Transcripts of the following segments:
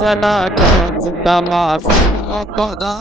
چلا دماغ خدا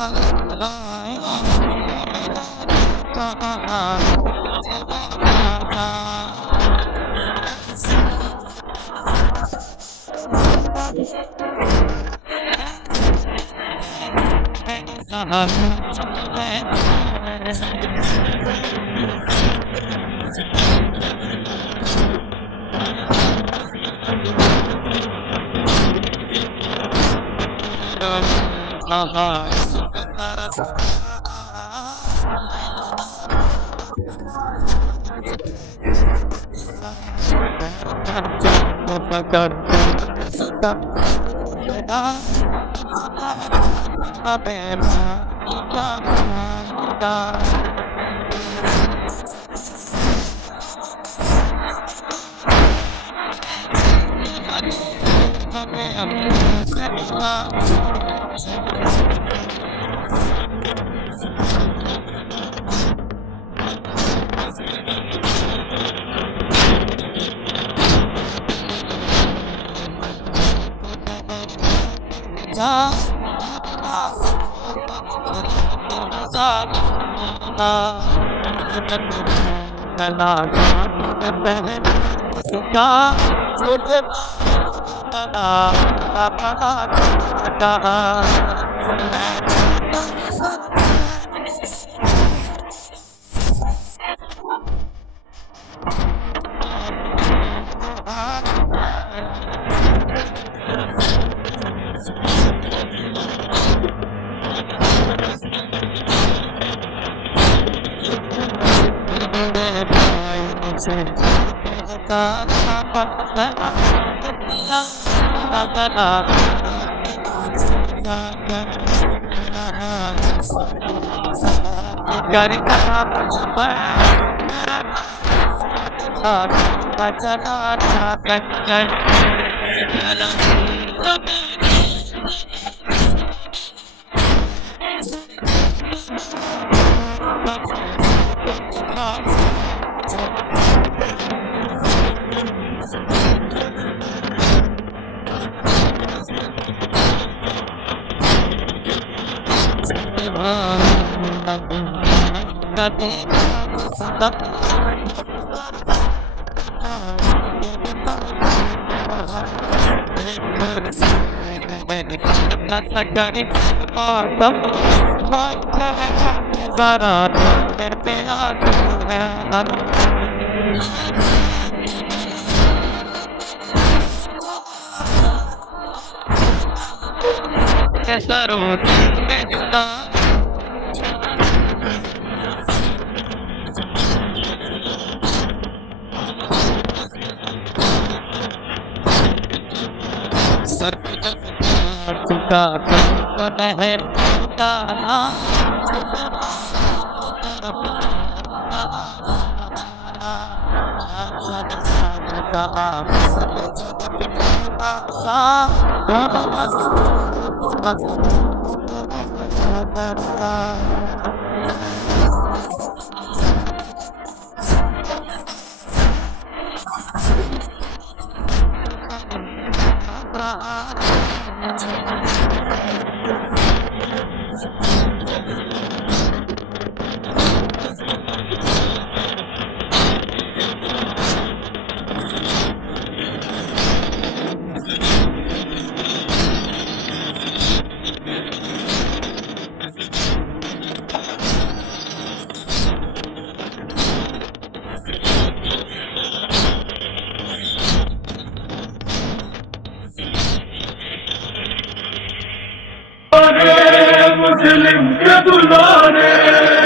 مسلم کے دلارے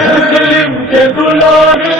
مسلم کے دلارے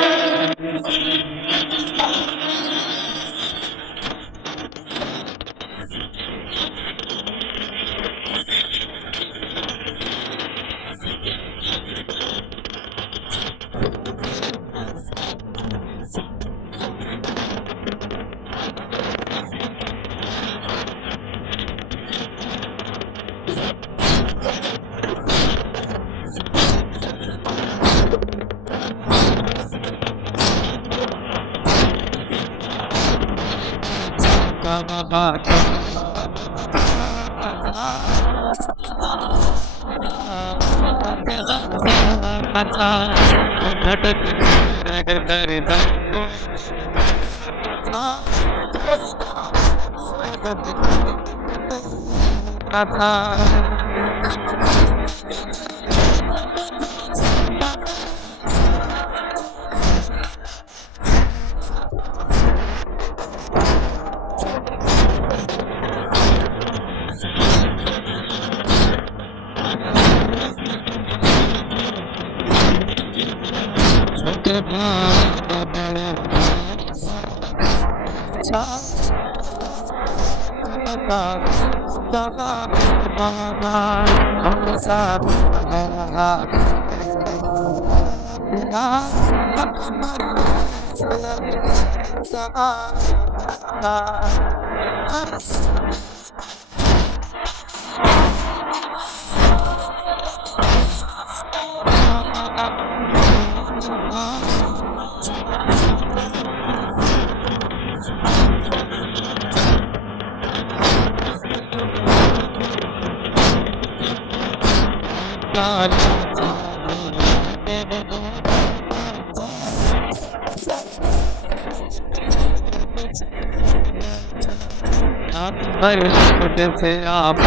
سے آپ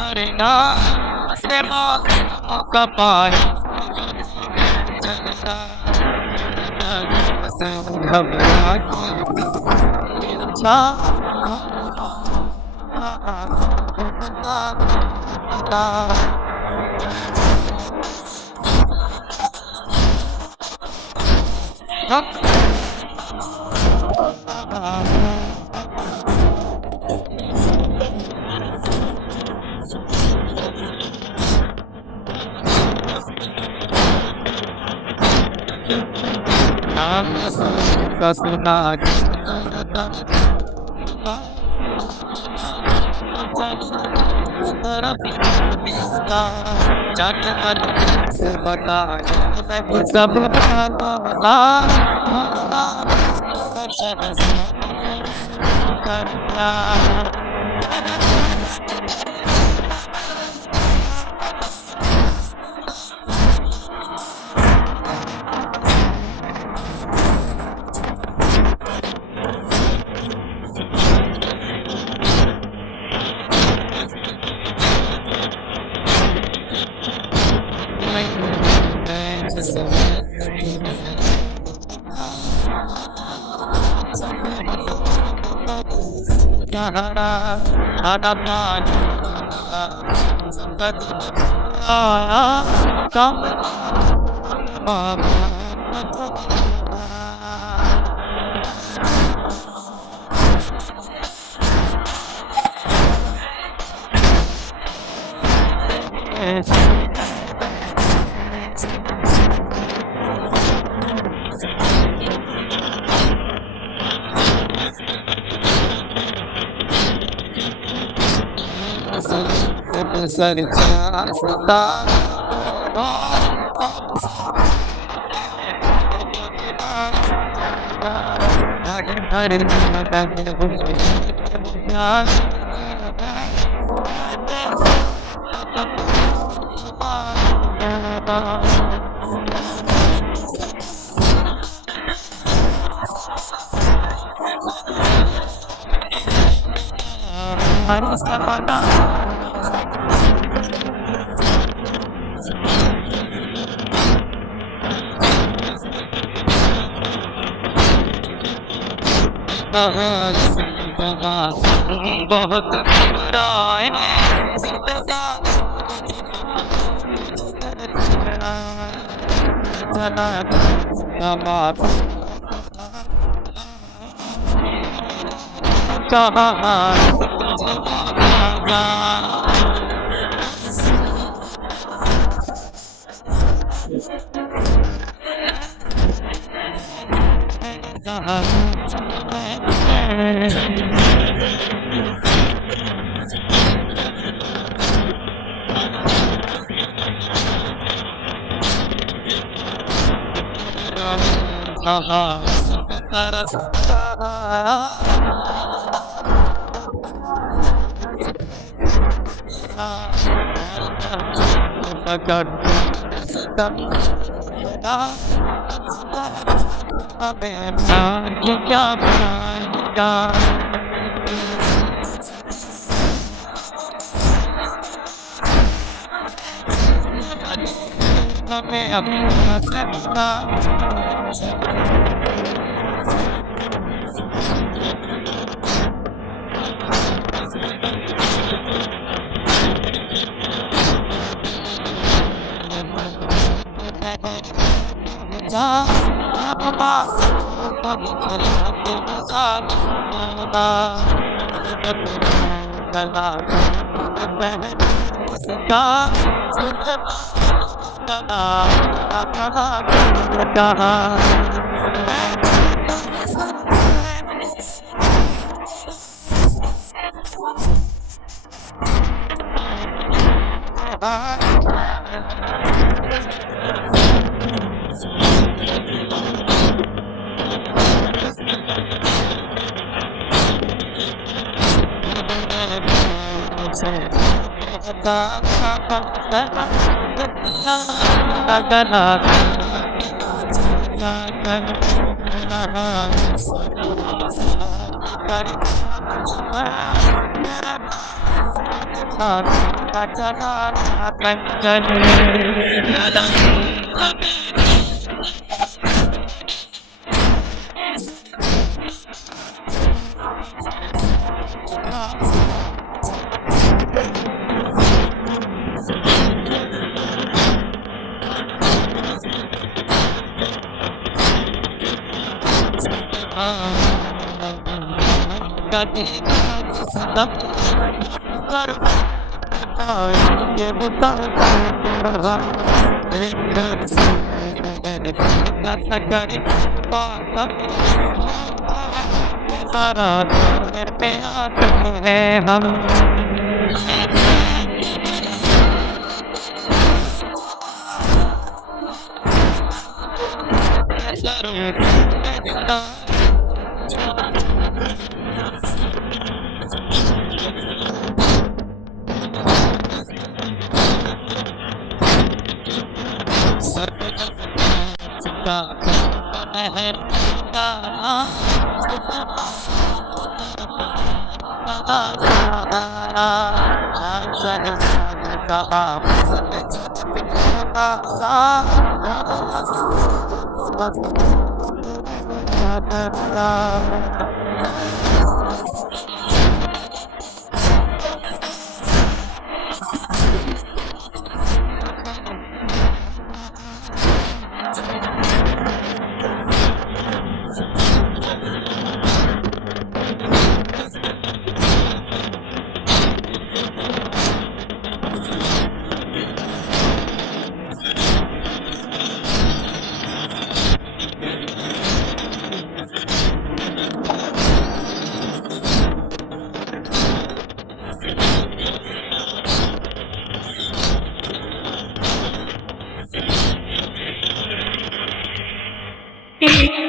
ارنا سے کپائے گھبرا کا سنا چٹ سے بتا سب سر بہت برائے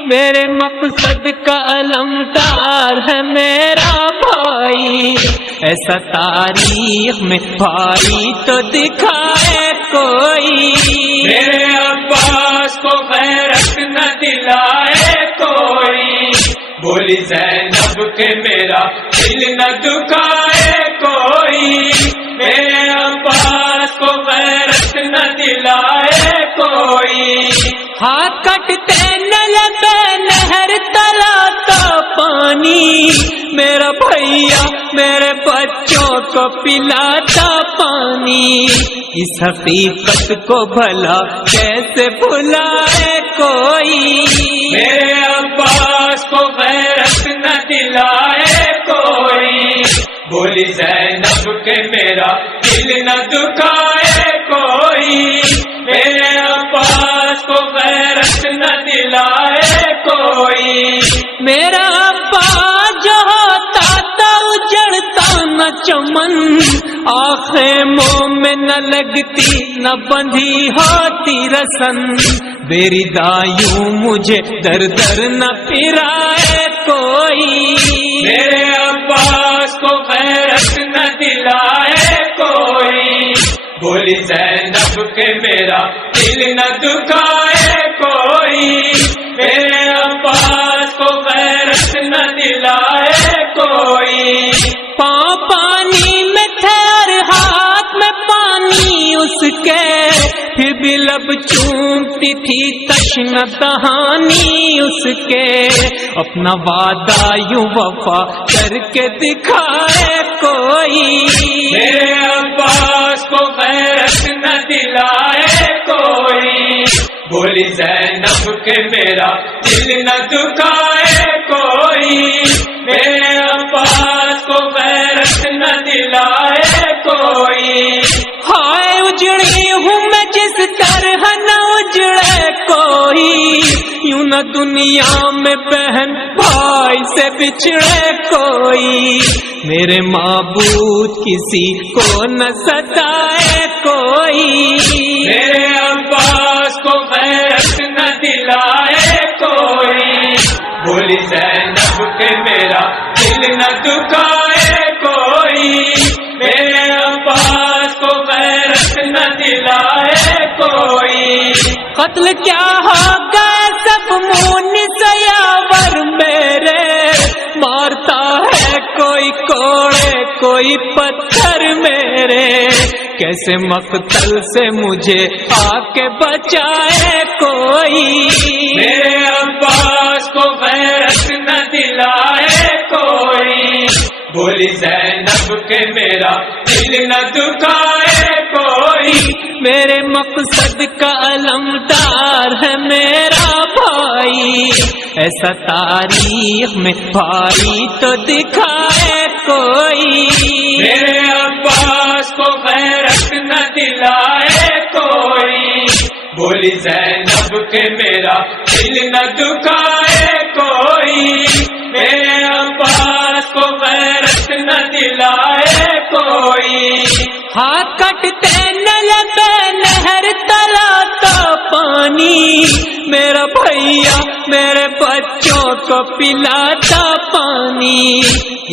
میرے مقصد کا علمدار ہے میرا بھائی، ایسا تاریخ میں بھائی تو دکھائے کوئی، میرے عباس کو غیرت نہ دلائے کوئی، بولی زینب کے میرا دل نہ دکھائے کوئی، میرے عباس کو غیرت نہ دلائے کوئی، ہاتھ کٹتے نہ لگے نہر تلاتا پانی، میرا بھیا میرے بچوں کو پلاتا پانی، اس حقیقت کو بھلا کیسے بھلائے کوئی، میرے عباس کو غیرت نہ دلائے کوئی۔ بولی زینب کہ میرا دل نہ دکھائے کوئی، میرے عباس کو غیرت نہ دلائے کوئی. میرا عباس جو ہوتا تھا اجڑتا نہ چمن، آخیموں میں نہ لگتی نہ بندھی ہوتی رسن، میری دایوں مجھے در در نہ پھرائے کوئی. میرے عباس کو غیرت نہ دلائے کوئی، بولی زینب کہ میرا دل نہ دکھائے کوئی، میرے عباس کو غیرت نہ دلائے کوئی. پاؤں پانی میں تھے اور ہاتھ میں پانی اس کے، پھر بھی لب چومتی تھی تشنہ دہانی اس کے، اپنا وعدہ یوں وفا کر کے دکھائے کوئی. میرے عباس کو غیرت نہ دلائے کوئی، بولی زینب کہ میرا دل نہ دکھائے کوئی، میرے عباس کو غیرت نہ دلائے کوئی. ہائے اجڑی ہوں میں جس طرح نہ اجڑے کوئی، یوں نہ دنیا میں بہن بھائی سے بچھڑے کوئی، میرے معبود کسی کو نہ ستائے کوئی. میرے عباس کو غیرت نہ دلائے کوئی، بولی زینب کہ میرا دل نہ دکھائے کوئی، میرے عباس کو غیرت نہ دلائے کوئی. قتل کیا ہو گئے سب مونس یاور میرے، مارتا ہے کوئی کوڑے کوئی پتھر میرے، کیسے مقتل سے مجھے آ کے بچائے کوئی. میرے عباس کو غیرت نہ دلائے کوئی، بولی زینب کہ میرا دل نہ دکھائے کوئی. میرے مقصد کا علمدار ہے میرا بھائی، ایسا تاریخ میں بھائی تو دکھائے کوئی. میرے عباس کو غیرت نہ دلائے کوئی، بولی زینب کہ میرا دل نہ دکھائے کوئی، میرے عباس کو غیرت نہ دلائے کوئی. ہاتھ کٹتے نہ لگے نہر تلا تو پانی، میرا بھیا میرے بچوں کو پلاتا پانی،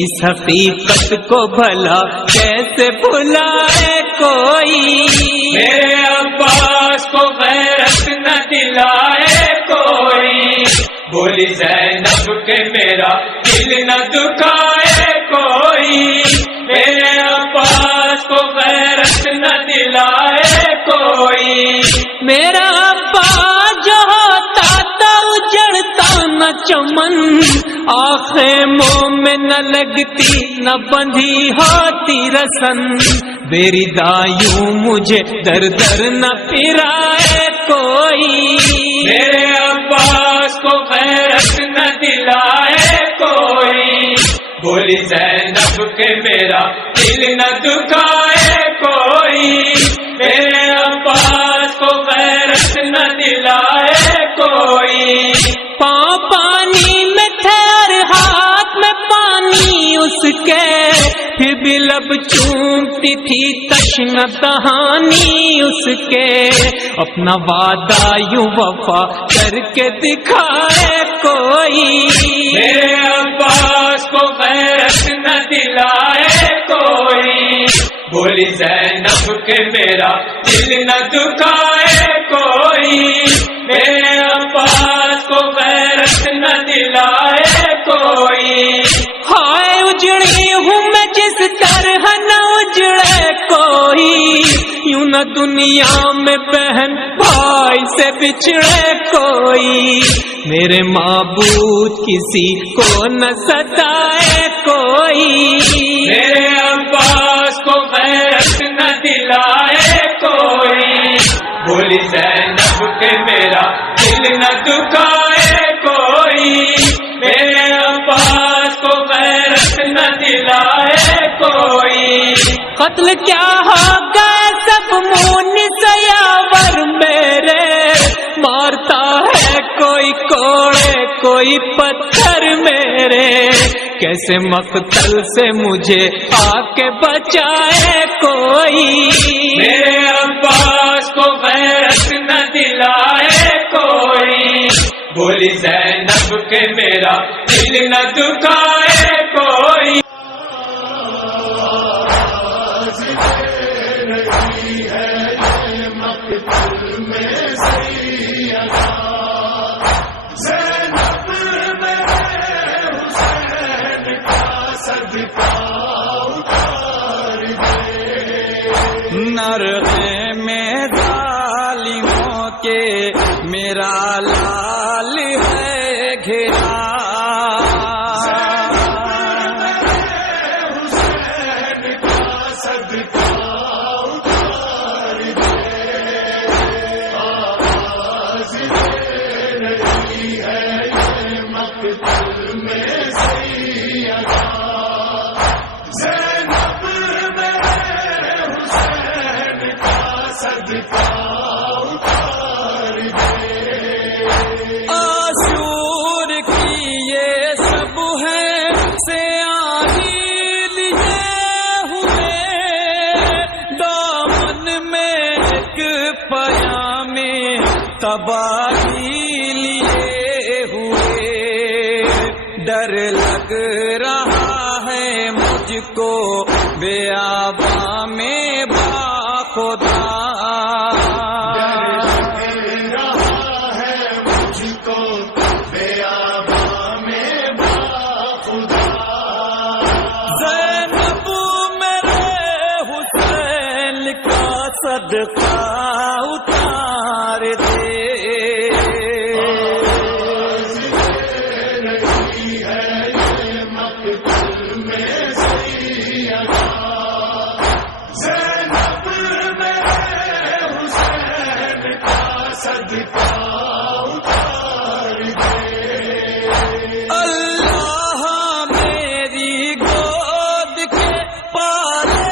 اس حقیقت کو بھلا کیسے بھلائے کوئی. میرے عباس کو غیرت نہ دلائے کوئی، بولی زینب کہ میرا دل نہ دکھائے کوئی، میرے عباس کو غیرت نہ دلائے کوئی. میرا عباس جو ہوتا تھا اجڑتا نہ چمن، آخیموں میں نہ لگتی نہ بندھی ہوتی رسن، میری دایوں مجھے در در نہ پھرائے کوئی. میرے عباس کو غیرت نہ دلائے کوئی، بولی زینب کہ میرا دل نہ دکھائے کوئی، میرے عباس کو غیرت نہ دلائے کوئی. پاؤں پانی میں تھے اور ہاتھ میں پانی اس کے، پھر بھی لب چومتی تھی تشنہ دہانی اس کے، اپنا وعدہ یوں وفا کر کے دکھائے کوئی. میرے عباس کو غیرت نہ دلائے کوئی، بولی زینب کہ میرا دل نہ دکھائے کوئی، میرے عباس کو غیرت نہ دلائے کوئی. ہائے اجڑی ہوں میں جس طرح نہ اجڑے کوئی، یوں نہ دنیا میں بہن بھائی سے بچھڑے کوئی، میرے معبود کسی کو نہ ستائے کوئی. میرے عباس کو غیرت نہ دلائے کوئی، بولی زینب کہ میرا دل نہ دکھائے کوئی، میرے عباس کو غیرت نہ دلائے کوئی. قتل کیا ہو گئے سب مون سیاور میرے، مارتا ہے کوئی کوڑے کوئی پتھر میرے، کیسے مقتل سے مجھے آ کے بچائے کوئی، میرے عباس کو غیرت نہ دلائے کوئی، بولی زینب کے میرا دل نہ دکھائے کوئی. نرغے میں ظالموں کے میرا لال ہے گھرا، آشور کی یہ سب ہے سیاہی لیے ہوئے، دامن میں ایک پیام تباہی لیے ہوئے، ڈر لگ رہا ہے مجھ کو بیاباں میں باخدا، صدقہ اتار دے، اللہ میری گود کے پالے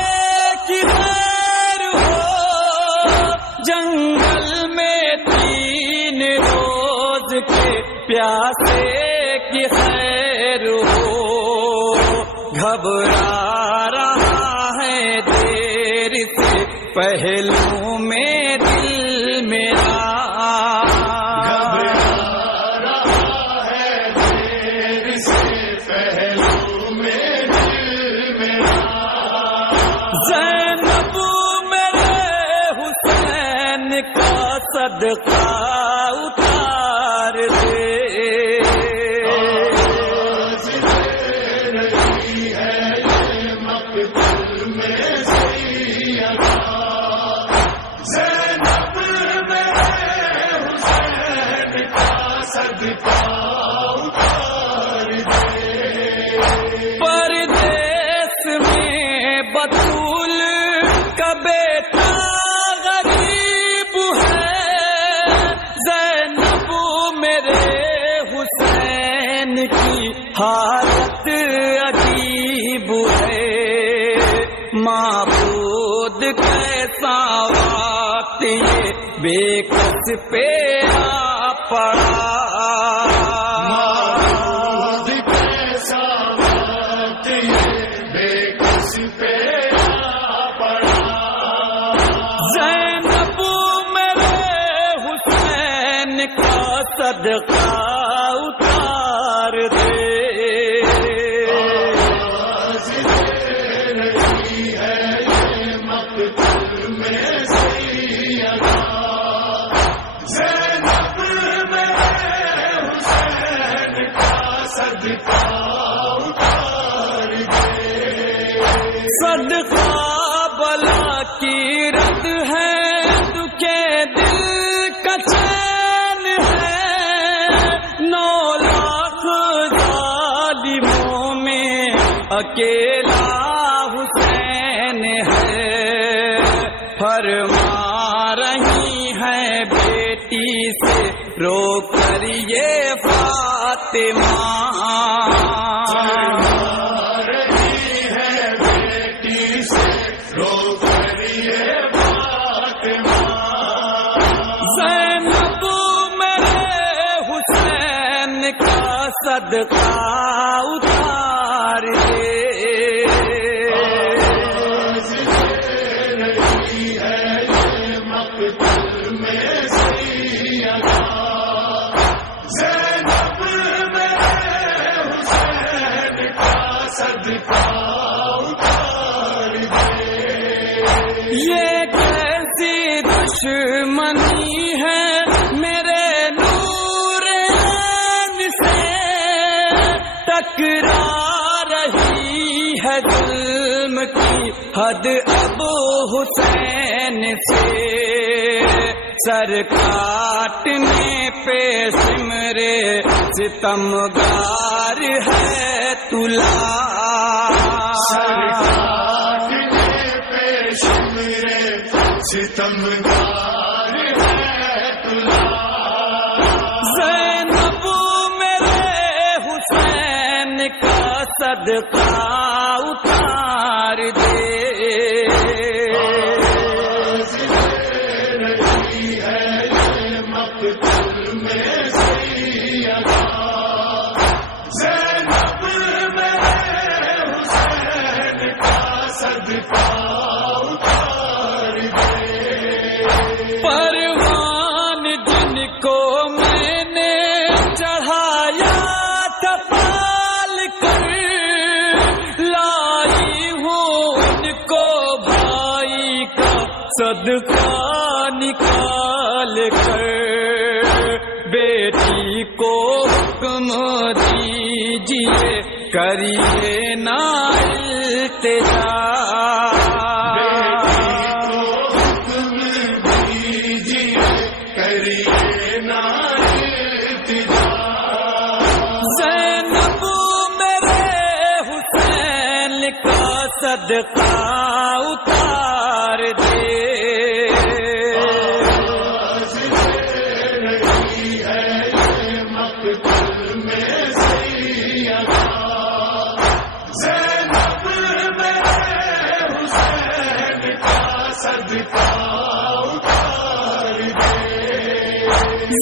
کی خیر ہو، جنگل میں 3 روز کے پیاسے کی خیر ہو، گھبرا رہا ہے دیر سے پہلو میں دل میرا، زینب میرے حسین کا صدقہ اتار دے، پردیس میں بطول کا بیٹا غریب ہے، زینب میرے حسین کی حالت عجیب ہے، معبود کیسا وقت یہ بے کس پہ آ پڑا، زینب میرے حسین کا صدقہ اتار دے، صدقہ بلا کی رد ہے، دکھے دل کا چین ہے، 9 لاکھ ظالموں میں اکیلا حسین ہے، فرما رہی ہے بیٹی سے رو کر یہ فاطمہ، رہی ہے بیٹی سے رو حسین کا صدقہ اتار دے. یہ کیسی دشمنی ہے میرے نور عین سے، ٹکرا رہی ہے ظلم کی حد اب حسین سے. سر کاٹنے پہ سمرے ستمگار ہے تلا. ستمگار ہے تلا. زینب میرے حسین کا صدقہ اتار دے. پروان جن کو میں نے چڑھایا تھا پال کر، لائی ہوں ان کو بھائی کا صدقہ نکال کر. بیٹی کو حکم دیجیے کریے نا التجا. زینب میرے حسین کا صدقہ اتار دے.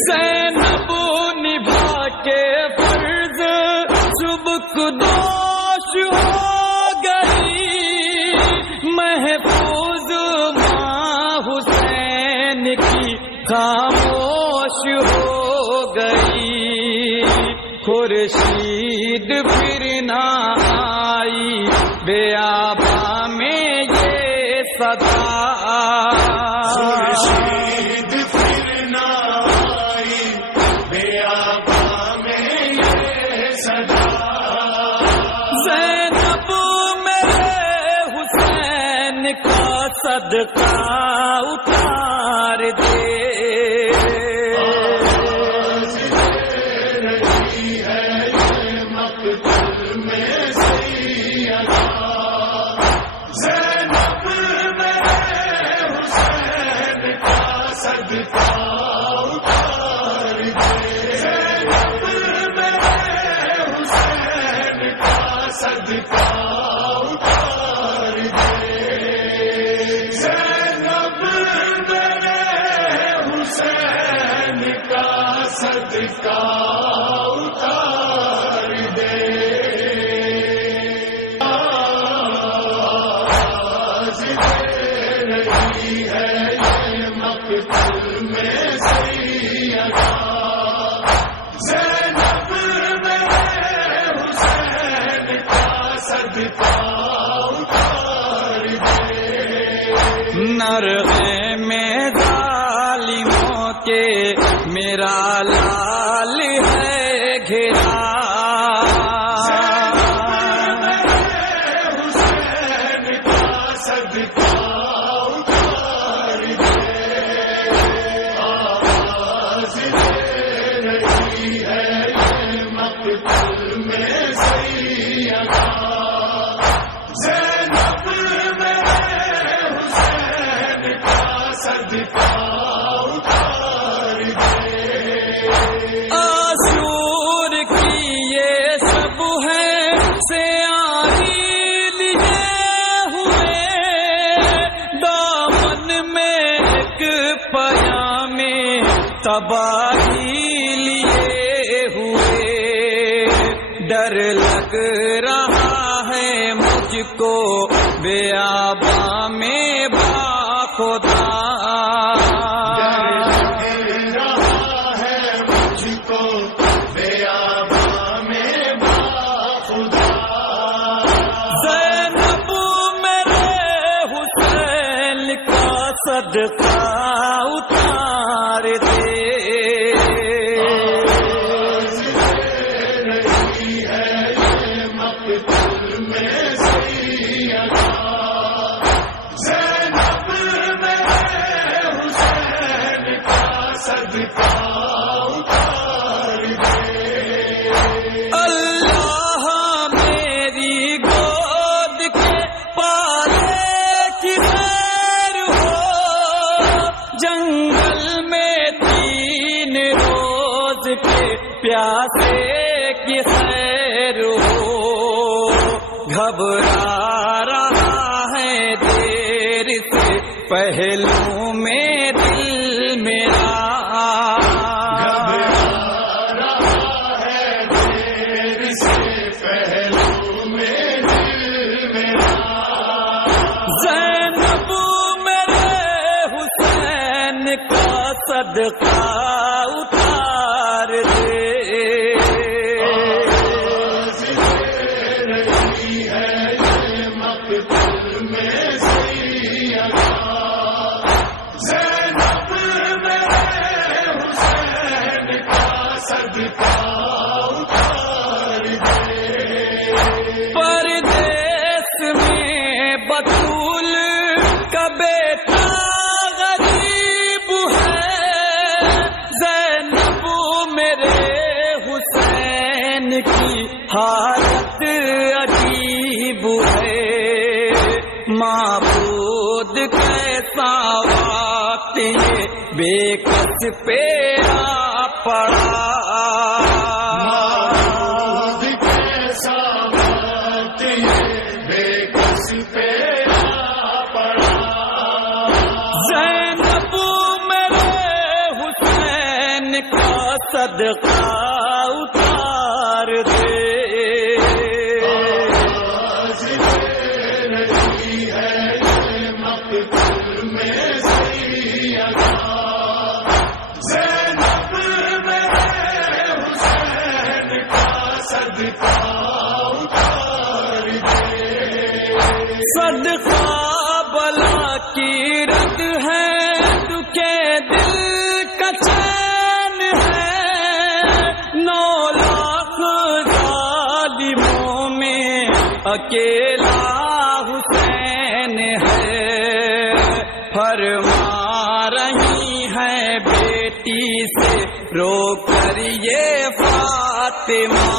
زینب نبھا کے فرض سبکدوش ہو گئی، محفوظ ماں حسین کی خاموش ہو گئی. خورشید پھر نہ آئی بیاباں میں یہ صدا. صدقہ اتار دے. نرغے میں ظالموں کے میرا لال ہے گھرا. آسور کی ڈر لگ رہا ہے مجھ کو بیاباں میں باخدا صدقہ اتار دے اللہ میری گود کے پالے کی خیر ہو جنگل میں 3 روز کے پیاسے کی خیر ہو گھبرا رہا ہے دیر سے پہلو میں دل میرا صدقہ اتار دے پردیس میں بطول کا بیٹا کی حالت عجیب ہے معبود کیسا وقت یہ بے کس پہ آ پڑا معبود کیسا وقت یہ بے کس پہ آ پڑا زینب میرے حسین کا صدقہ صدقہ بلا کی رد ہے تو کے دل کا چین ہے 9 لاکھ ظالموں میں اکیلا حسین ہے فرما رہی ہے بیٹی سے رو کر یہ فاطمہ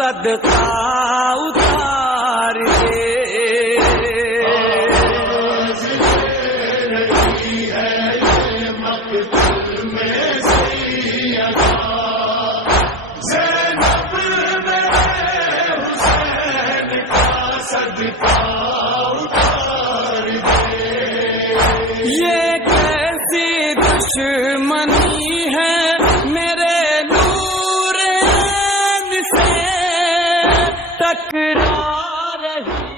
صدقہ اتار دے یہ کیسی دشمنی ہے میرے نور سے ٹکرا رہی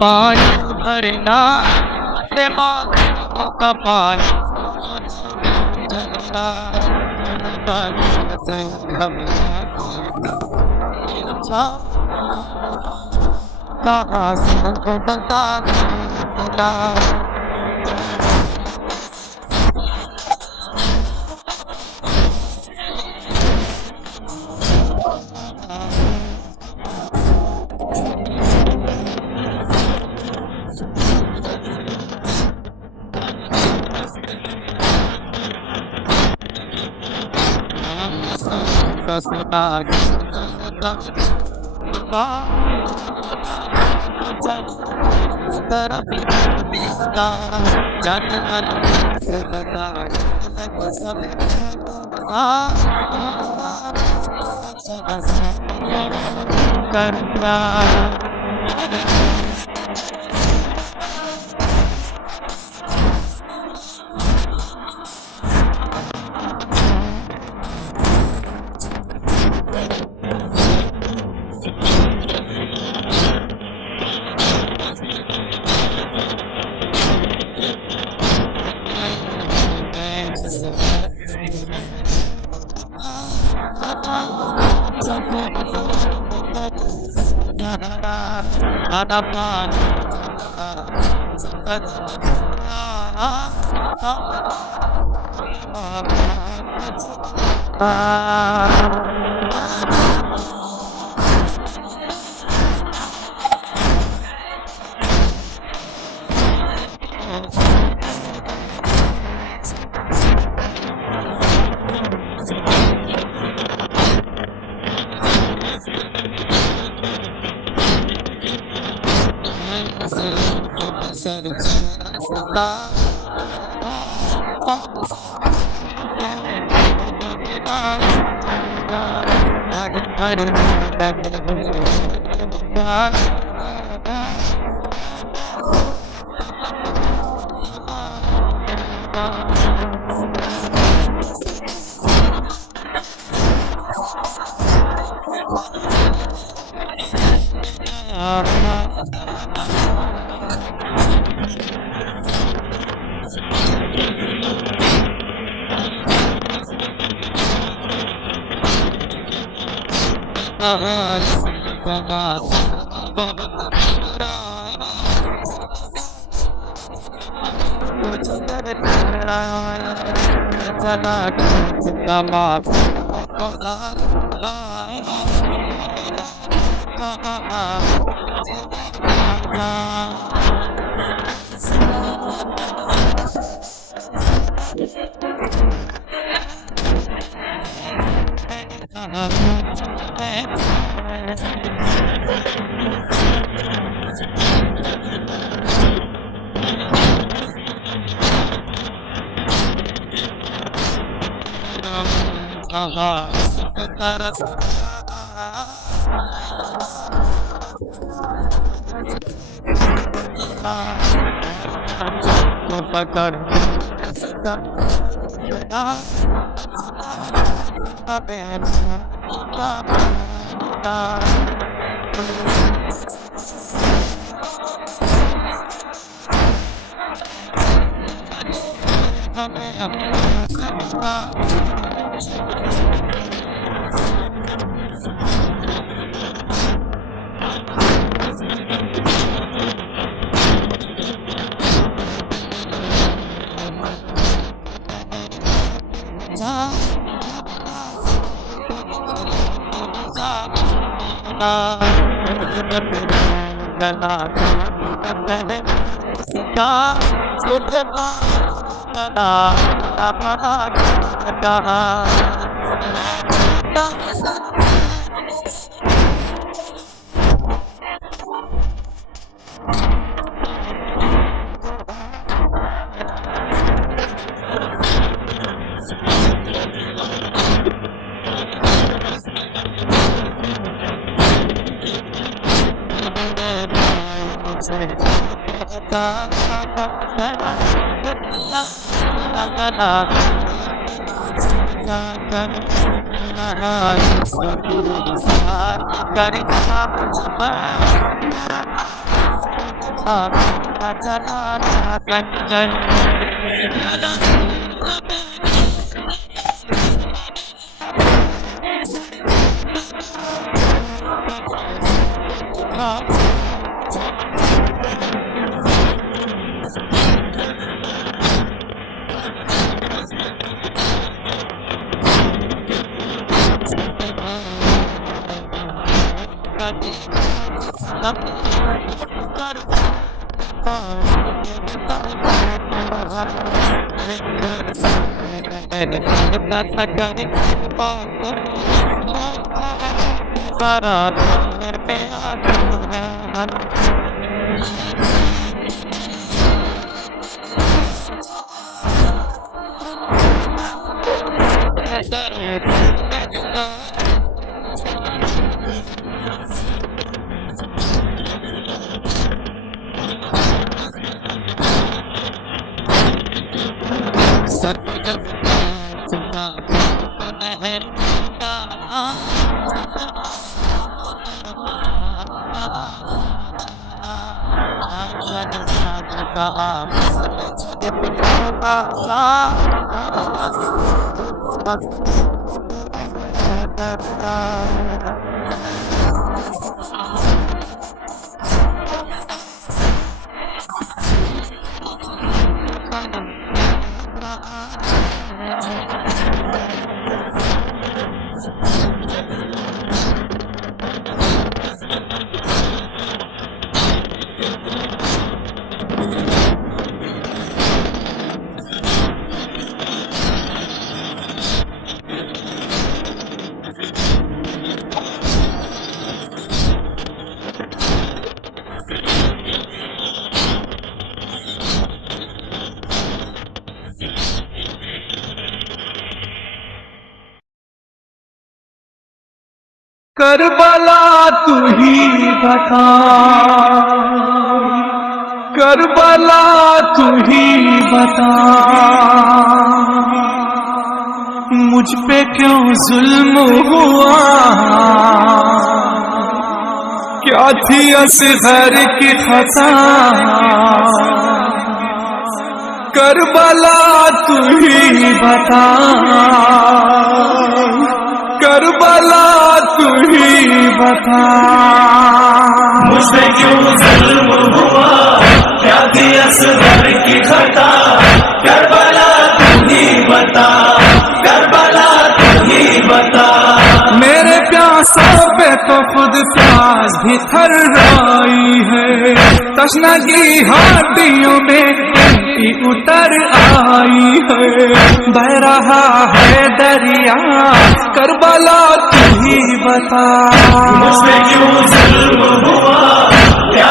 پانی بھرنا دماغ کا پانی کربلا تو ہی بتا، کربلا تو ہی بتا، مجھ پہ کیوں ظلم ہوا، کیا تھی اصغر کی خطا، کربلا تو ہی بتا، کربلا تو ہی بتا، مجھ سے کیوں ظلم ہوا، کیا تھی اصغر کی خطا، کربلا تو ہی بتا، کربلا تو ہی بتا، میرے پیاسوں پہ تو خود پیاس بھی تھر آئی ہے، تشنگی ہڈیوں میں کی اتر آئی ہے، بہ رہا ہے دریا، کربلا تو ہی بتا، مجھ سے کیوں ظلم ہوا، کیا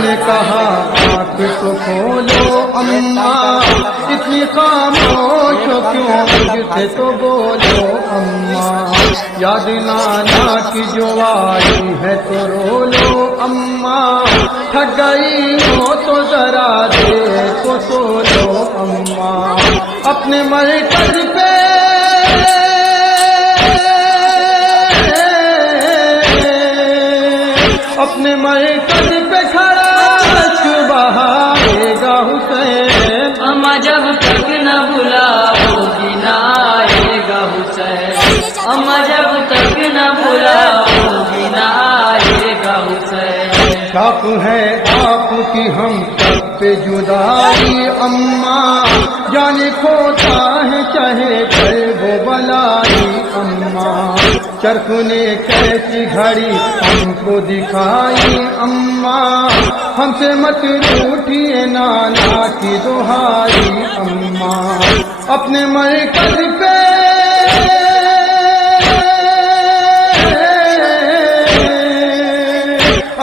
نے کہا آنکھ تو کھولو اما، اتنی خاموش ہو کیوں مجھ سے تو بولو اما، یاد نانا کی جو آئی ہے تو رو لو اما، تھک گئی ہو تو ذرا دے تو سو لو اما، اپنے مرکز پہ اپنے مرکز پہ کھڑا بہائے گا حسین، اما جب تک نہ بلاؤگی نہ آئے گا حسین، اما جب تک نہ بلاؤگی نہ آئے گا حسین، شاپ ہے آپ کی ہم سب پہ جدائی اما، جانے کھوتا ہے چاہے کر وہ بلائی اما، چرخ نے کیسی گھڑی ہم کو دکھائی اما، ہم سے مت روٹھیے نانا کی دہائی اما، اپنے مرکز پہ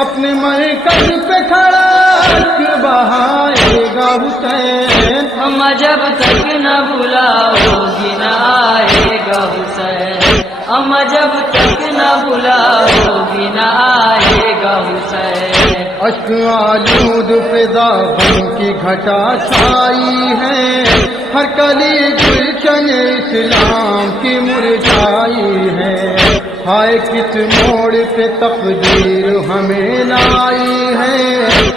اپنے مرکز پہ کھڑا بہائے گا حسین، اما جب تک نہ بلاؤگی نہ آئے گا حسین، اما جب تک نہ بلاؤگی نہ آئے گا حسین، اشک آلود فضا بن کی گھٹا چھائی ہے، ہر کلی گلشن اسلام کی مرجھائی ہے، ہائے کس موڑ پہ تقدیر ہمیں لائی ہے،